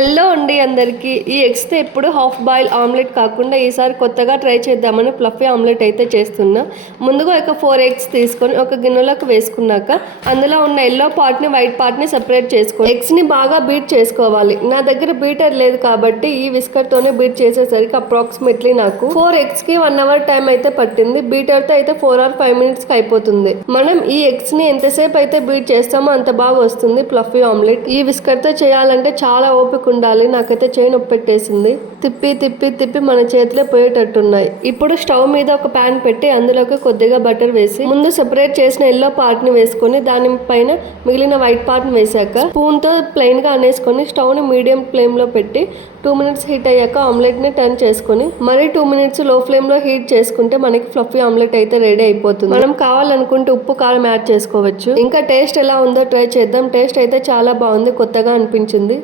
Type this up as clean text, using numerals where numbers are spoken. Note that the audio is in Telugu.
హలో అండి అందరికీ. ఈ ఎగ్స్తో ఎప్పుడు హాఫ్ బాయిల్ ఆమ్లెట్ కాకుండా ఈసారి కొత్తగా ట్రై చేద్దామని ఫ్లఫీ ఆమ్లెట్ అయితే చేస్తున్నా. ముందుగా ఒక 4 ఎగ్స్ తీసుకొని ఒక గిన్నెలోకి వేసుకున్నాక అందులో ఉన్న ఎల్లో పార్ట్ని వైట్ పార్ట్ని సెపరేట్ చేసుకోవాలి. ఎగ్స్ని బాగా బీట్ చేసుకోవాలి. నా దగ్గర బీటర్ లేదు కాబట్టి ఈ విస్కర్తోనే బీట్ చేసేసరికి అప్రాక్సిమేట్లీ నాకు 4 ఎగ్స్కి 1 అవర్ టైం అయితే పట్టింది. బీటర్తో అయితే 4 or 5 minutesకి అయిపోతుంది. మనం ఈ ఎగ్స్ని ఎంతసేపు అయితే బీట్ చేస్తామో అంత బాగా వస్తుంది ఫ్లఫీ ఆమ్లెట్. ఈ విస్కర్తో చేయాలంటే చాలా ఓపిక ఉండాలి. నాకైతే చేయి నొప్పి పెట్టేసింది. తిప్పి తిప్పి తిప్పి మన చేతిలో పోయేటట్టున్నాయి. ఇప్పుడు స్టవ్ మీద ఒక ప్యాన్ పెట్టి అందులోకి కొద్దిగా బటర్ వేసి ముందు సెపరేట్ చేసిన ఎల్లో పార్ట్ ని వేసుకొని దాని పైన మిగిలిన వైట్ పార్ట్ ని వేసాక స్పూన్ తో ప్లెయిన్ గా అనేసుకొని స్టవ్ ని మీడియం ఫ్లేమ్ లో పెట్టి 2 minutes హీట్ అయ్యాక ఆమ్లెట్ ని టర్న్ చేసుకొని మరి 2 minutes లో ఫ్లేమ్ లో హీట్ చేసుకుంటే మనకి ఫ్లఫీ ఆమ్లెట్ అయితే రెడీ అయిపోతుంది. మనం కావాలనుకుంటే ఉప్పు కారం యాడ్ చేసుకోవచ్చు. ఇంకా టేస్ట్ ఎలా ఉందో ట్రై చేద్దాం. టేస్ట్ అయితే చాలా బాగుంది, కొత్తగా అనిపించింది.